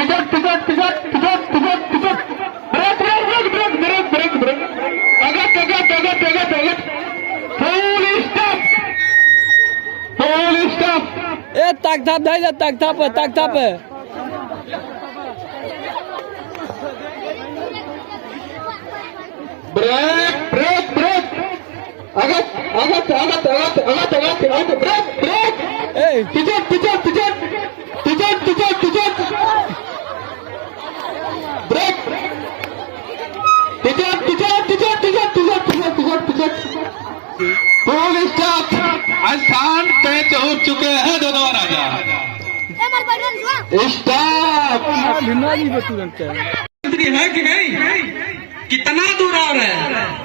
Ticket टिकट टिकट टिकट टिकट टिकट break break break break break break break अगत अगत अगत अगत अगत फुल स्टॉप ए ताक थाप धाई जा ताक थाप ब्रेक ब्रेक ब्रेक अगत अगत अगत अगत अगत अगत अगत ब्रेक ब्रेक ए टिकट टिकट टिकट टिकट टिकट टिकट ब्रेक टिकट टिकट टिकट टिकट टिकट टिकट टिकट टिकट फुल स्टॉप स्थान तय हो चुके हैं दोनों राजा। स्टॉप मंत्री है कि नहीं? कितना दूर और है?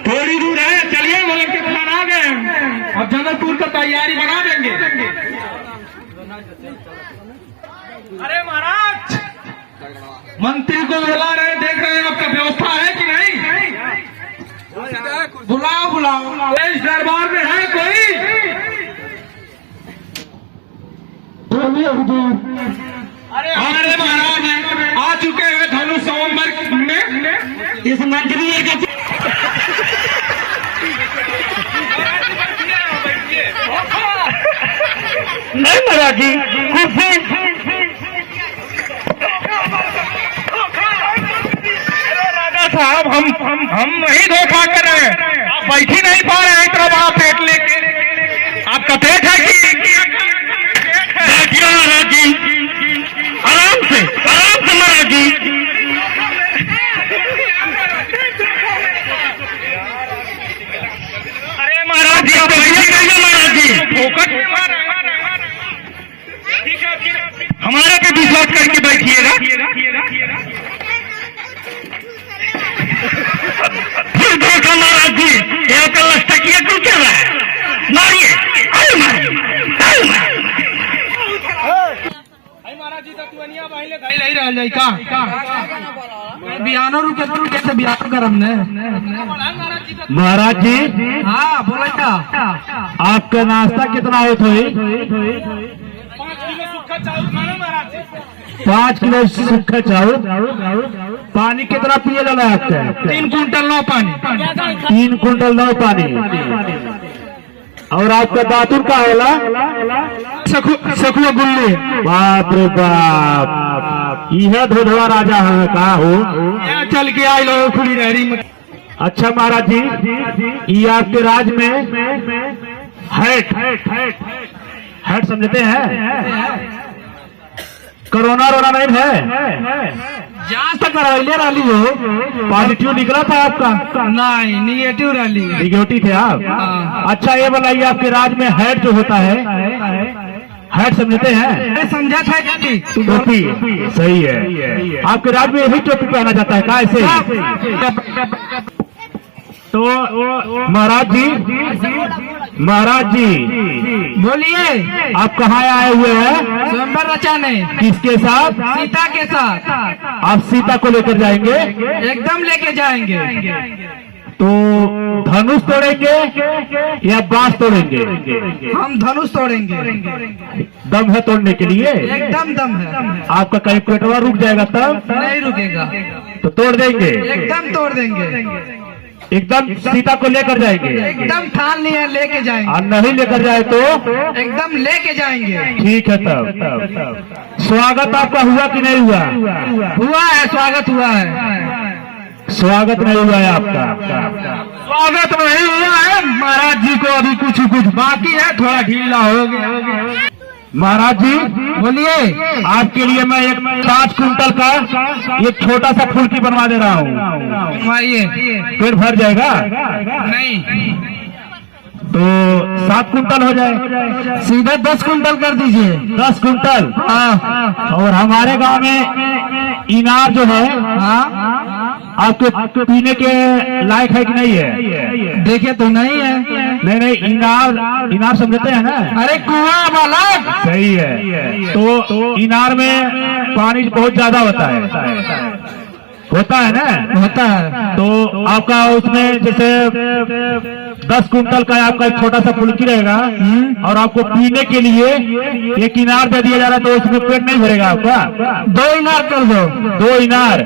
थोड़ी दूर है, चलिए बोले के plan आ गए। अब जनकपुर का तैयारी बना देंगे। अरे महाराज, मंत्री को बुला रहे, देख रहे हैं आपका व्यवस्था है कि नहीं? बुलाओ बुलाओ, इस दरबार में है कोई? अरे हमारे महाराज आ चुके हैं धनु संवंबर में। इस मंत्री नहीं महाराज जी, राजा साहब हम वही धोखा कर रहे हैं। आप बैठ ही नहीं पा रहे हैं इतना बड़ा पेट लेके। आपका पेट है कि महाराज जी, आराम से महाराज जी। अरे महाराज जी, आप ऐसे कहिए महाराज जी, फोकट हमारे पे विश्वास करके बैठिएगा। फिर देखो महाराज जी, ये तो लस्तकिया क्यों चल रहा है? मारिए, अरे मारिए, अरे मारिए। महाराज जी तक तुनिया पहले गई नहीं रह जाई का बियानो रुके तो कैसे बियानो करम ने। महाराज जी, हाँ बोले का आपका नाश्ता कितना होत होई? 5 किलो सूखा चावल खाना महाराज जी। 5 किलो सूखा चावल। पानी कितना पिए जाना है आपका? 3 कुंटल नौ पानी। 3 कुंटल नौ पानी। और आपका दातुर का होला? सखुआ गुल्ली। बाप रे बाप, यह धोधवा राजा है का हो? चल के आई लो खुली रहरी में। अच्छा महाराज जी, ये आपके राज में हैट समझते हैं? कोरोना रोना नहीं है? जांच तक करवाइले रही हो? पॉजिटिव निकला था आपका? नहीं, निगेटिव रही। निगेटिव थे आप? अच्छा ये बताइए, आपके राज में हैट जो होता है, हैट समझते हैं? समझा था टोपी। सही है, आपके राज में यही टोपी पहना जाता है का ऐसे? तो महाराज जी बोलिए, आप कहाँ आए हुए हैं? स्वयंवर रचाने। किसके साथ? सीता के साथ। आप सीता को लेकर जाएंगे? एकदम लेके जाएंगे। तो धनुष तोड़ेंगे या बांस तोड़ेंगे? हम धनुष तोड़ेंगे। दम है तोड़ने के लिए? एकदम दम है। आपका कहीं पेटवा रुक जाएगा तब? नहीं रुकेगा, तो तोड़ देंगे? एकदम तोड़ देंगे। एकदम सीता को लेकर जाएंगे? एकदम ठान लिया, लेके जाएंगे। और नहीं लेकर जाए तो? एकदम लेके जाएंगे। ठीक है, तब स्वागत आपका हुआ कि नहीं हुआ? हुआ है, स्वागत हुआ है। स्वागत नहीं हुआ है आपका? स्वागत नहीं हुआ है महाराज जी को, अभी कुछ बाकी है, थोड़ा ढीला हो गया। महाराज जी बोलिए, आपके लिए मैं एक 5 कुंटल का एक छोटा सा फुल्की बनवा दे रहा हूँ। बनवाइए। पेट भर जाएगा? नहीं, तो 7 कुंटल हो जाए। सीधा 10 कुंटल कर दीजिए। 10 कुंटल? हाँ। और हमारे गांव में इनार जो है, हाँ, आपके पीने के लायक है कि नहीं है? देखे तो नहीं है। नहीं, इनार समझते हैं ना? अरे कुआं वाला। सही है। तो इनार में पानी बहुत ज्यादा होता है ना? होता है। तो आपका उसमें जैसे 10 कुंटल का आपका एक छोटा सा फुल्की रहेगा और आपको पीने के लिए एक इनार दे दिया जा रहा है, तो उसमें पेट नहीं भरेगा आपका। 2 इनार कर दो। 2 इनार,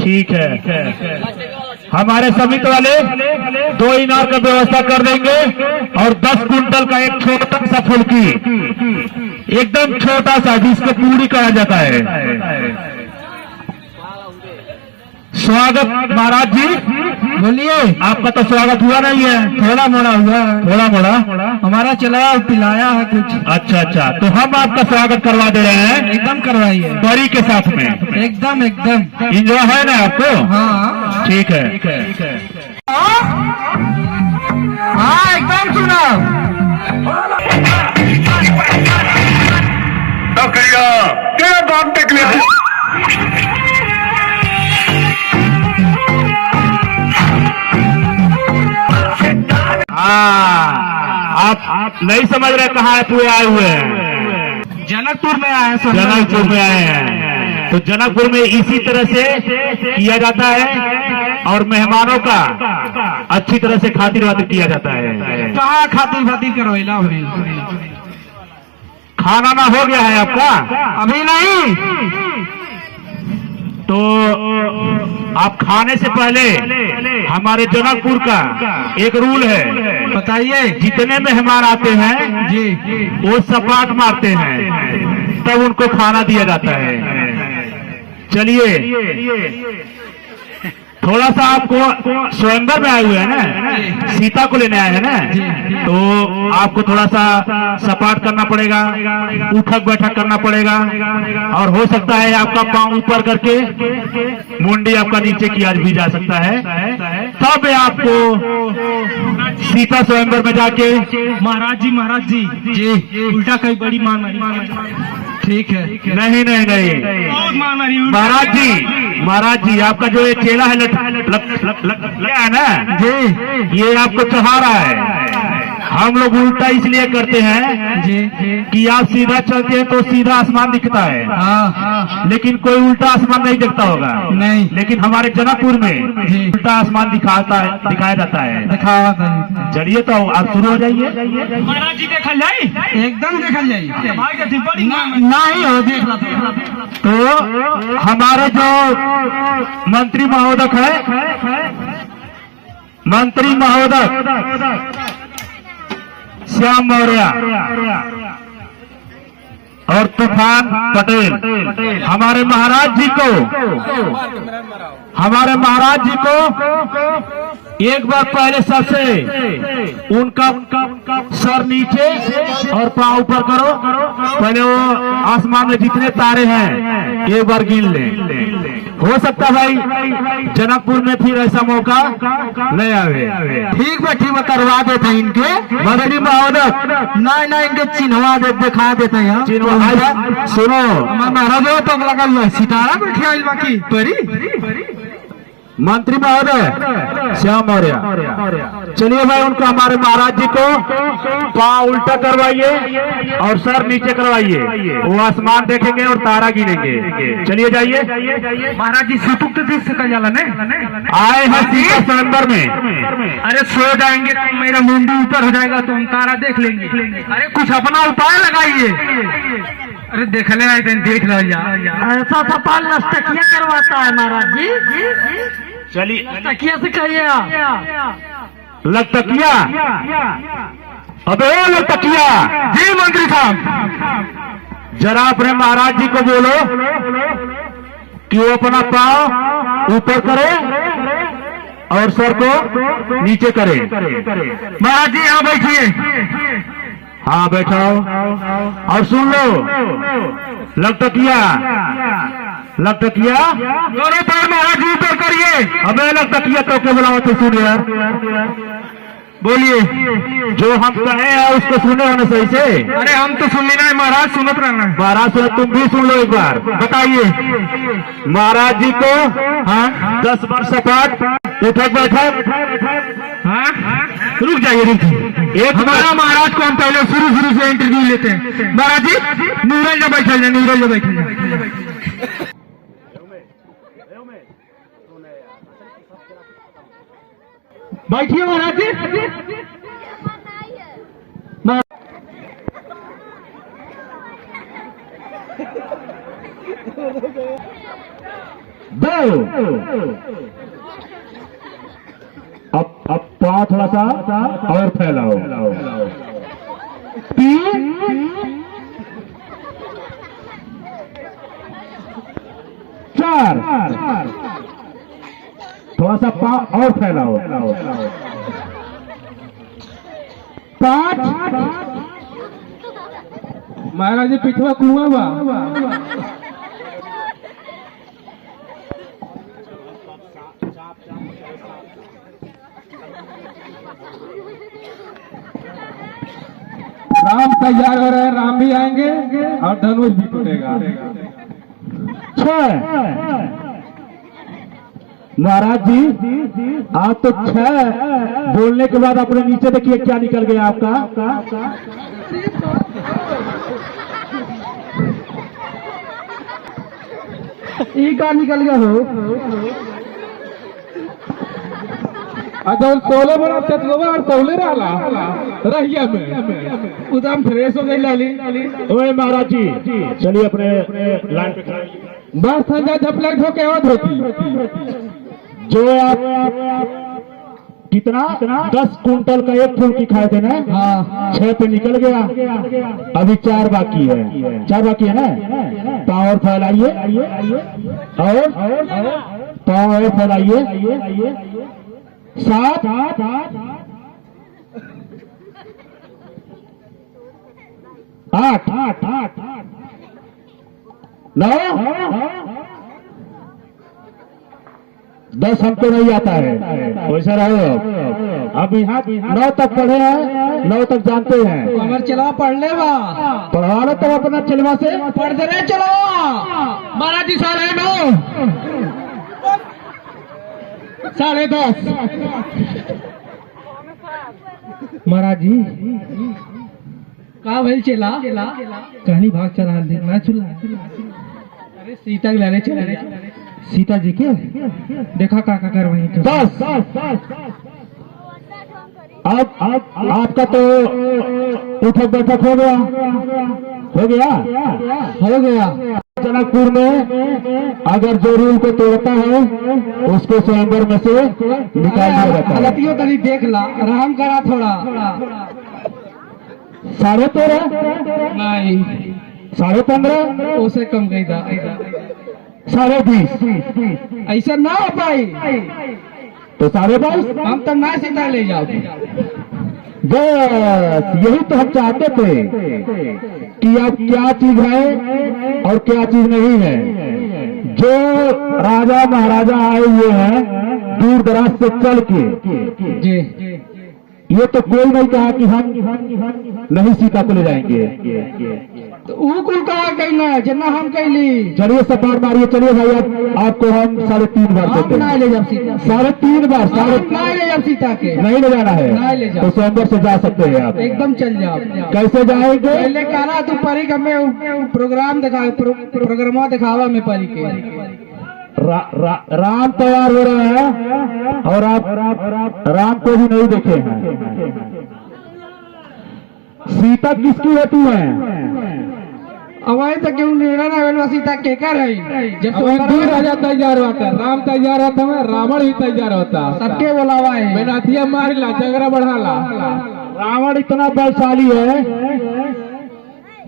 ठीक है। हमारे समिति वाले 2 इनार का व्यवस्था कर देंगे और 10 कुंटल का एक छोटा सा फुल्की, एकदम छोटा सा, जिसको पूरी कहा जाता है। स्वागत महाराज जी, बोलिए। आपका तो स्वागत हुआ नहीं है, थोड़ा मोड़ा हुआ है, थोड़ा मोड़ा हमारा चलाया पिलाया है कुछ। अच्छा, तो हम आपका स्वागत करवा दे रहे हैं, एकदम करवाइए, बड़ी के साथ में। एकदम एकदम इंजॉय है ना आपको? हाँ ठीक है। हाँ एकदम सुनाओ। क्या बात तक आप नहीं समझ रहे कहाँ है, पूरे आए हुए हैं, जनकपुर में आए हैं। जनकपुर में आए हैं। तो जनकपुर में इसी तरह से किया जाता है और मेहमानों का अच्छी तरह से खातिर वातिर किया जाता है। कहाँ खातिर खातिर करवाइला अभी? खाना ना हो गया है आपका? अभी नहीं। तो आप खाने से पहले हमारे जनकपुर का एक रूल है, बताइए। जितने मेहमान आते हैं जी वो सपाट मारते हैं, तब उनको खाना दिया जाता है। चलिए, थोड़ा सा आपको स्वयंवर में आए हुए हैं ना, सीता को लेने आए हैं ना, तो आपको थोड़ा सा सपाट करना पड़ेगा, उठक बैठक करना पड़ेगा, और हो सकता है आपका पांव ऊपर करके मुंडी आपका नीचे किया भी जा सकता है। तब आपको सीता स्वयंवर में जाके महाराज जी जी उल्टा कई बड़ी मान ठीक है। नहीं महाराज जी आपका जो ये चेला है लग है ना जी, ये आपको चढ़ा रहा है। हम लोग उल्टा इसलिए करते हैं जी कि आप सीधा चलते हैं तो सीधा आसमान दिखता है, लेकिन कोई उल्टा आसमान नहीं दिखता होगा। नहीं, लेकिन हमारे जनकपुर में उल्टा आसमान दिखाया जाता है। चलिए तो आप शुरू हो जाइए। महाराज जी देखल जाए, एकदम देखल जाए। नहीं हो देख रहा। तो हमारे जो मंत्री महोदय है, मंत्री महोदय श्याम मौर्य और तूफान पटेल, हमारे महाराज जी को एक बार पहले सबसे उनका सर नीचे और पांव ऊपर करो। पहले वो आसमान में जितने तारे हैं एक बार गिन ले। हो सकता भाई जनकपुर में फिर ऐसा मौका नहीं आवे। ठीक है करवा देते हैं इनके मंत्री महोदय। नहीं इनके चिन्हवा दे दिखा देते हैं। सुनो महाराज तो लगल सितारा पर खेल बाकी परी मंत्री महोदय श्याम मौर्य, चलिए भाई उनको हमारे महाराज जी को पाँव उल्टा करवाइए और सर नीचे करवाइए। वो आसमान देखेंगे और तारा गिनेंगे। चलिए जाइए। महाराज जी सुतुक तो देख सका जाला ने आए हैं सीता स्वयंवर में। अरे सो जाएंगे तो मेरा मुंडी ऊपर हो जाएगा तो हम तारा देख लेंगे। अरे कुछ अपना उपाय लगाइए। अरे देखने आए थे देख लो यार। ऐसा सपाल नस्तकिया करवाता है महाराज जी। चलिए तकिया से कहिए लखतकिया। अबे लखतकिया जी मंत्री साहब, जरा अपने महाराज जी को बोलो कि वो अपना पाँव ऊपर करे और सर को नीचे करे। महाराज जी यहाँ बैठिए। हाँ बैठाओ और सुन लो। लखतकिया दोनों पैर महाराज जी ऊपर करिए। अबे लखतकिया तो के बुलाओ तो सुन यार। बोलिए, जो हम कहे हैं उसको सुने होने सही से। अरे हम तो सुन लेना है महाराज, सुनत रहना। महाराज सुनो, तुम भी सुन लो एक बार। बताइए। महाराज जी को 10 वर्ष सपाट उठक बैठक। रुक जाइए एक हमारा महाराज को हम पहले शुरू से इंटरव्यू लेते हैं। महाराज जी नीरज बैठे बैठिए महाराज जी। दो। अब पाँव थोड़ा सा और फैलाओ। तीन। चार। थोड़ा सा पाँव और फैलाओ। पाँच। महाराज जी पिछवा कुआं बा। राम तैयार हो रहे हैं, राम भी आएंगे और धनुष भी टूटेगा। छह। महाराज जी आप तो छह बोलने के बाद अपने नीचे देखिए क्या निकल गया आपका। ई का निकल गया हो। अजौन सोले बना चतगोबा और तौले रहला रहिया में उदम फ्रेश हो गई लाली। ओए महाराज जी चलिए अपने लाइन पे खड़े। बस ठंडा झपलक धोके और धोती। जो आप कितना 10 कुंटल का एक फूल की खाए थे ना। हाँ। 6 पे निकल गया, अभी 4 बाकी है। 4 बाकी है ना। पावर फैलाइए और पावर फैलाइए। 7 8 9 10 हमको नहीं आता है। वैसे रहो अब यहाँ 9 तक पढ़े हैं, 9 तक जानते हैं। अमर चला पढ़ ले बा। पढ़वा लो तो अपना चलवा से पढ़ दे रे चलो। महाराज जी 9:30 10:30। महाराज जी का भाई चला कहानी भाग चला देखना चुला। अरे सीता के लाने चला। सीता जी के देखा का कर वहीं तो 10। अब आपका तो उठक बैठक हो गया। जनकपुर में अगर जो रूल को तोड़ता है उसको स्वयंवर में से निकाल दिया जाता है। गलतियों तरी देख ला, आराम करा थोड़ा। 13.5 नहीं 15.5 उसे कम गई था। 20.5 ऐसा ना हो पाई तो 22.5। हम तो ना सीधा ले जाओ। बस यही तो हम चाहते थे कि अब क्या चीज है और क्या चीज नहीं है। जो राजा महाराजा आए हुए हैं दूर दराज से चल के जी ये तो कोई नहीं कहा कि हम नहीं सीता को ले जाएंगे। तो वो कुल कहा कहना है जितना हम कहली। चलिए सपाट मारिए। चलिए भाई अब आपको हम 3.5 बार देते ना हैं। ले जाओ सीता। 3.5 बार ना ले जाओ सीता के। नहीं ले जाना है नहीं ले जाओ। तो स्वयंवर से जा सकते हैं आप। एकदम चल जाओ। कैसे जाएंगे? पहले कहा तू परी हमें प्रोग्राम प्रोग्राम दिखावा में परी के। राम तैयार हो रहा है और आप राम को भी नहीं देखे हैं। सीता किसकी होती है? अवाई तो क्यों निर्णय ना सीता के कर है। जब दूर राजा तैयार होता है, राम तैयार होता है, रावण ही तैयार होता है। सबके बोलावा है। बेनाथिया मार ला, झगड़ा बढ़ाला। रावण इतना बलशाली है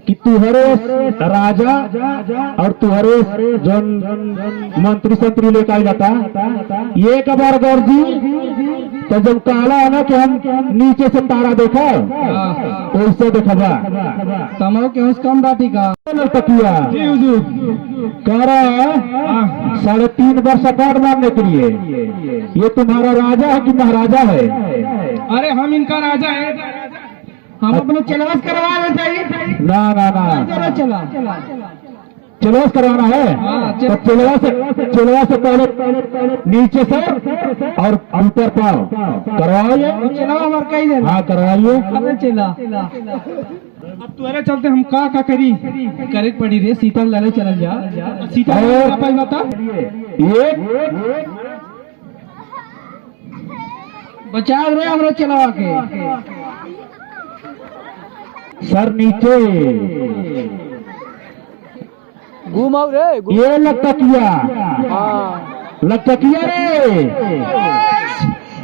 कि तुहरे राजा और तुहरे जो मंत्री संतरी लेकर आ जाता एक बार गौरजी तो जब काला है ना कि हम नीचे से तारा देखा उससे देखा तमो के उस कम बाती का तकिया कह रहा है 3.5 बार सपाट मारने के लिए। ये तुम्हारा राजा है कि महाराजा है? अरे हम इनका राजा है। हम अपने चलवास करवाना चाहिए। ना चला चलवास करवाना है। हाँ, तो चलवा से पहले नीचे से और ऊपर पाओ करवाइए। चला हमारे कई दिन। हाँ करवाइए। अरे चला अब तुम्हारे चलते हम का करी करे पड़ी रे। सीता लाले चल जा। सीता और- पाई बता। एक बचाव रहे हमरे चलावा के। सर नीचे, घुमाओ रे ये लटकिया, हाँ लटकिया रे,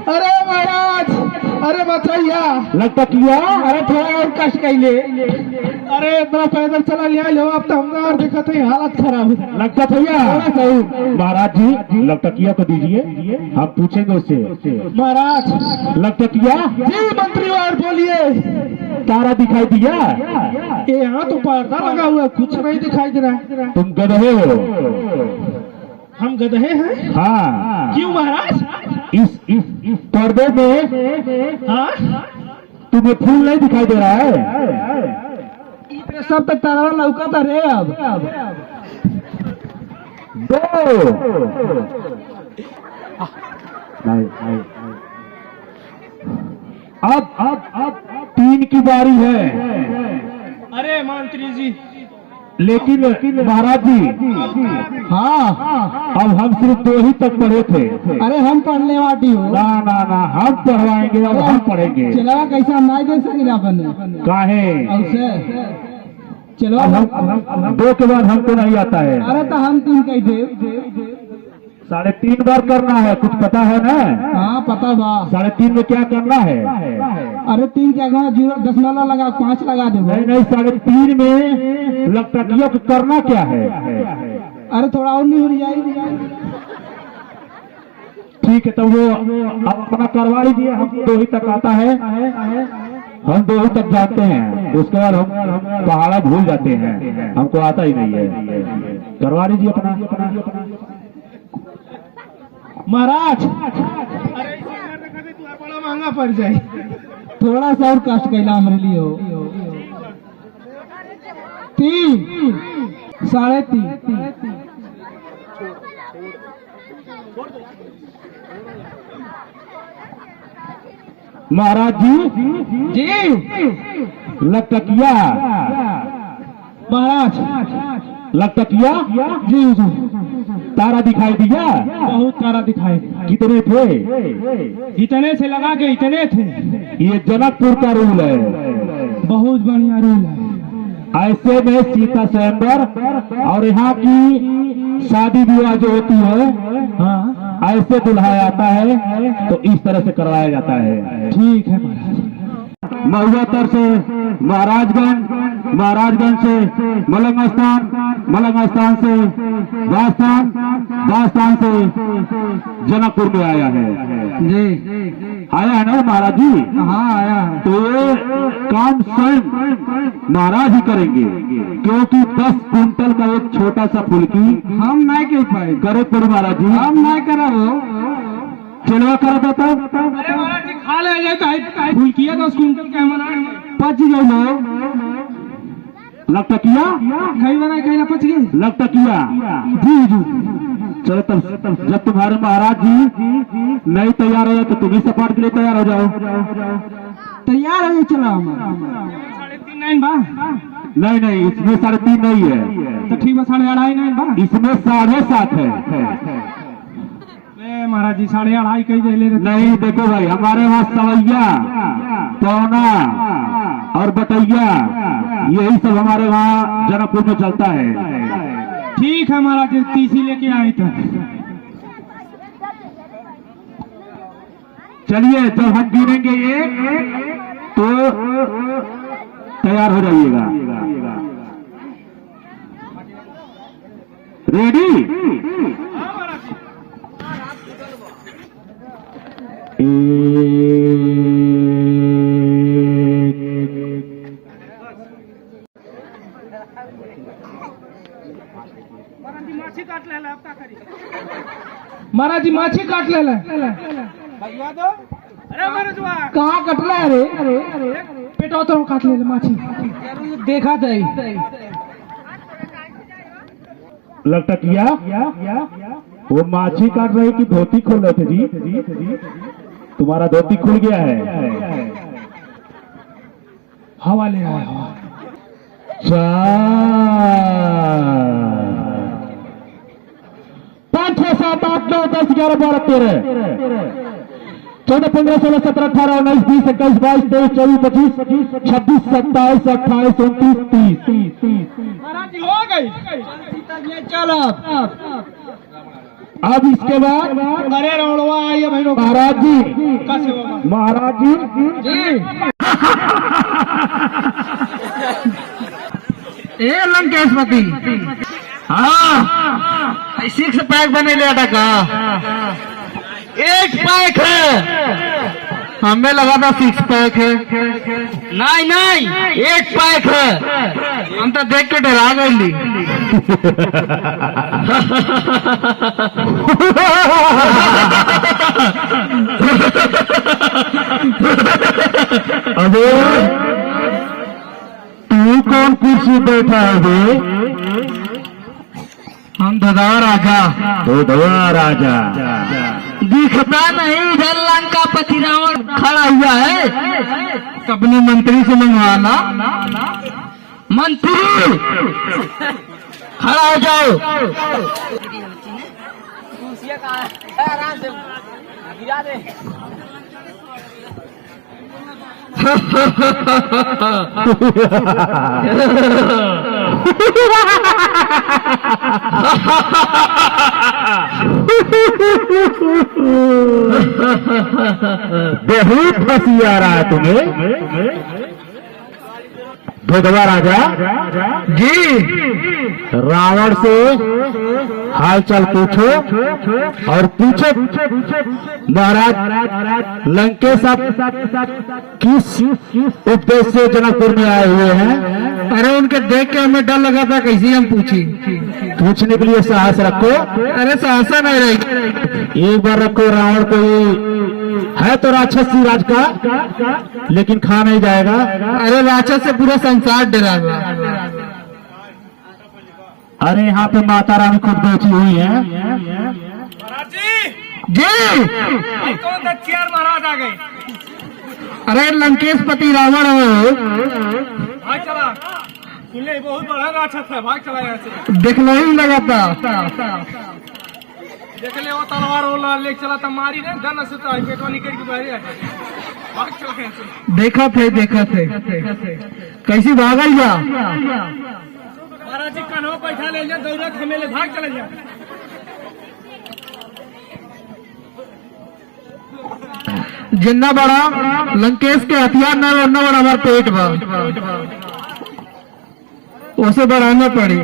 अरे महाराज, अरे बताइया लटकिया। अरे थोड़ा और कष्ट कैले। अरे इतना पैदल चला लिया लो, अब तो हमका और देखा तो हालत खराब है। लटकिया महाराज जी, लटकिया को दीजिए, हम पूछेंगे उससे। महाराज लटकिया जी, मंत्री और बोलिए। तारा दिखाई दिया? ये यहाँ तो पर्दा लगा हुआ है, कुछ नहीं दिखाई दे रहा है। तुम गधे हो। हम गधे हैं? हाँ। क्यों महाराज? इस पर्दे में हाँ, तुम्हें फूल नहीं दिखाई दे रहा है? ये सब तो तारा लौका था रे। अब दो नहीं, नहीं। अब तीन की बारी है। अरे मंत्री जी, लेकिन महाराज जी, हाँ, अब हम सिर्फ 2 ही तक पढ़े थे। अरे हम पढ़ने वाली हो ना ना ना, हम पढ़वाएंगे, अब हम पढ़ेंगे। चला कैसा नहीं दे सकेला अपन काहे? ऐसे चलो अब हम 2 के बाद हमको नहीं आता है। अरे तो हम 3 कह दे। 3.5 बार करना है, कुछ पता है ना? हाँ पता बा। 3.5 में क्या करना है? अरे 3 क्या 10 माला लगा, 5 लगा दे। नहीं नहीं, 3.5 में लटकिया को करना क्या है? अरे थोड़ा और नहीं हो जाएगी। ठीक है, तो वो अपना करवा लीजिए। हम 2 ही तक आता है, हम 2 ही तक जाते हैं, उसके बाद हम पहाड़ा भूल जाते हैं, हमको आता ही नहीं है। करवा लीजिए अपना। महाराज बड़ा महंगा पड़ जाए, थोड़ा सा और कष्ट कैला हमारे लिए हो। 3 3.5 महाराज जी, जी लटकिया, महाराज लटकिया जी जी, तारा दिखाई दिया? बहुत तारा दिखाई। कितने थे? इतने से लगा के इतने थे। ये जनकपुर का रूल है। बहुत बढ़िया रूल है। ऐसे में सीता स्वयंवर और यहाँ की शादी विवाह जो होती है, हाँ ऐसे बुलाया जाता है, तो इस तरह से करवाया जाता है। ठीक है महाराज। महुआतर से महाराजगंज, महाराजगंज से मलंग स्थान, मलंग स्थान से राजस्थान, राजस्थान से जनकपुर में आया है। जी आया है ना महाराज जी? हाँ आया है। तो ये काम स्वयं महाराज ही करेंगे, क्योंकि 10 कुंटल का एक छोटा सा फुल्की हम नहीं कह पाए। करे पर महाराज जी, हम नहीं करा वो चलवा करा देता। खा ले जाता फूल किया 10 कुंटल का मना 5 गए लोग। लटकिया कहीं बना कहीं ना 5 गए। लटकिया जी जी। चलो तब जब तुम्हारे महाराज जी नहीं तैयार हो जाए तो तुम ही सपाट के लिए तैयार हो जाओ। तैयार है चला हमारा 3.5 बा। नहीं नहीं, इसमें 3.5 नहीं है, तो ठीक है 2.5 बा। इसमें 7.5 है। महाराज जी 2.5 कही दे ले। नहीं देखो भाई, हमारे वहाँ सवैया, पौना और बटैया, यही सब हमारे वहाँ जनकपुर में चलता है। ठीक है महाराज जी, 30 लेके आए थे। चलिए, जब हम गिनेंगे 1 तो तैयार हो जाइएगा। रेडी? महाराज जी माछी काट ले। कहाँ कटला है रे? पेटो तो काट ले माछी, देखा जाए। लटकिया वो माछी काट रहे कि धोती खोल रहे थे जी? तुम्हारा धोती खुल गया है। हवा ले रहा है हवा। 4 5 6 7 8 9 10 11 12 13 14, 15, 16, 17, 18, 19, 20, 21, 22, 23, 24, 25, 26, 27, 28, 29, 30। महाराज जी हो गई। चलो अब इसके बाद अरे रौड़वा आइए भाई महाराज जी, कैसे होगा महाराज जी ए लंकेशपति, हाँ 6 पैक बने ले का 8 पैक है, हमें लगा था 6 पैक है। नहीं नहीं 8 पैक है, हम तो देख के डरा गए। अबे तू कौन कुर्सी बैठा है बे? हम धदा राजा। धोधवा राजा दिखता नहीं, इधर लंका पति रावण खड़ा हुआ है। अपने मंत्री से मंगवाना। मंत्री खड़ा हो जाओ। बहुत हंसी आ रहा है तुम्हें। भोदवा राजा जी, रावण से हाल चाल पूछो और पूछो महाराज लंकेश आप किस उद्देश्य से जनकपुर में आए हुए हैं? अरे उनके देख के हमें डर लगा था, कैसे हम पूछी। पूछने के लिए साहस रखो। अरे साहस नहीं रही। एक बार रखो, रावण कोई है तो राक्षस ही राज का, लेकिन खा नहीं जाएगा। अरे राक्षस से पूरा संसार डरा हुआ। अरे यहाँ पे माता रानी खुद बैठी हुई है। महाराज जी जी, कौन सा चेयर महाराज आ गए। अरे लंकेशपति रावण हो। भाग चला, सुनले बहुत बड़ा राक्षस है, भाग चला यहाँ से। देखना ही लगा था। देख ले वो तलवार वाला ले चला था, मारी ने धन से तो पेटवा निकल के बाहर आ गया। भाग चला यहाँ से। देखा थे कैसी भागल जा। महाराज जी कन्हो बैठा ले जा, दौड़त हमें ले भाग चले जा। जितना बड़ा लंकेश के हथियार न उतना बड़ा हमारा पेट बा, उसे बढ़ाना पड़ी।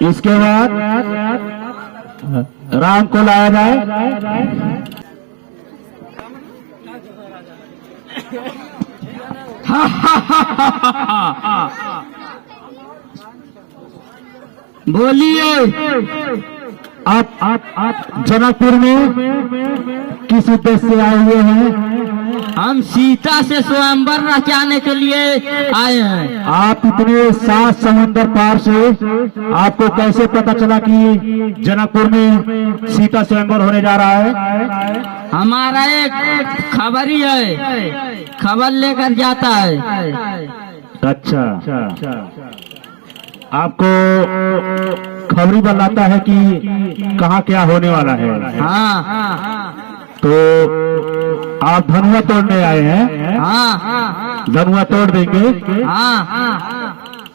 इसके बाद राम को लाया जाए। बोलिए, आप जनकपुर में किस उद्देश्य से आए हुए हैं? हम सीता से स्वयंवर रचाने के लिए आए हैं। आप इतने 7 समुद्र पार से आपको कैसे पता चला कि जनकपुर में सीता स्वयंवर होने जा रहा है? हमारा एक खबरी है, खबर लेकर जाता है। अच्छा, आपको खबरी बताता है कि कहाँ क्या होने वाला है। हाँ, तो आप धनुआ तोड़ने आए हैं? हाँ, धनुआ तोड़ देंगे। हाँ।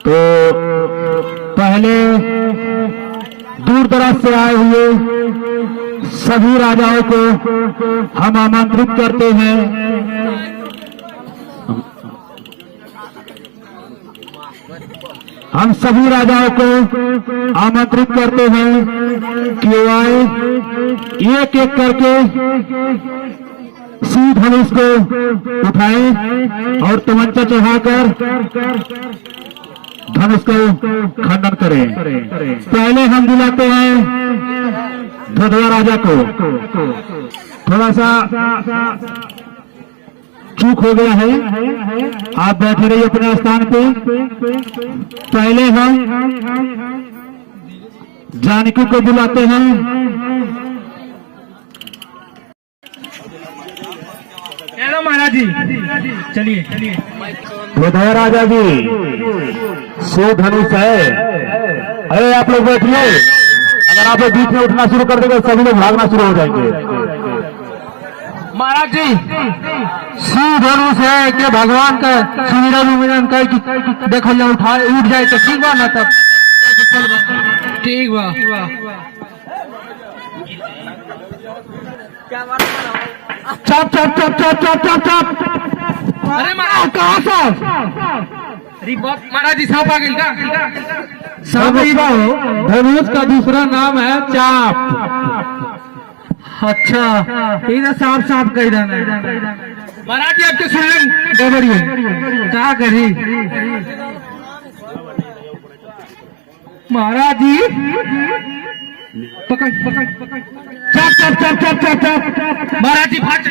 तो पहले दूर दराज से आए हुए सभी राजाओं को हम आमंत्रित करते हैं। हम सभी राजाओं को आमंत्रित करते हैं कि वो आए, एक एक करके सी धनुष को उठाएं और तमंचा चढ़ाकर धनुष को खंडन करें। पहले हम बुलाते हैं धोधवा राजा को। थोड़ा सा चूक हो गया है, आप बैठे रहिए अपने स्थान पे। पहले हम जानकी को बुलाते हैं। महाराज जी चलिए। धोधवा राजा जी, सो धनुष है। अरे आप लोग बैठिए, अगर आप बीच में उठना शुरू कर देंगे सभी लोग भागना शुरू हो जाएंगे। महाराज जी शिव धनुष है कि भगवान का सुमिरन उमिरन कर देखो या उठा उठ जाए तो ठीक बा ना तब ठीक बा चप चप चप चप चप चप चप। अरे महाराज कहाँ साहब? अरे बाप महाराज जी सांप आ गई का सब हो धनुष का दूसरा नाम है चाप। अच्छा इधर सांप सांप कह देना महाराज जी आपके सुन लें गड़बड़िए क्या करी महाराज जी पकड़ पकड़ पकड़ चप चप चप चप चप चप। महाराज जी फाट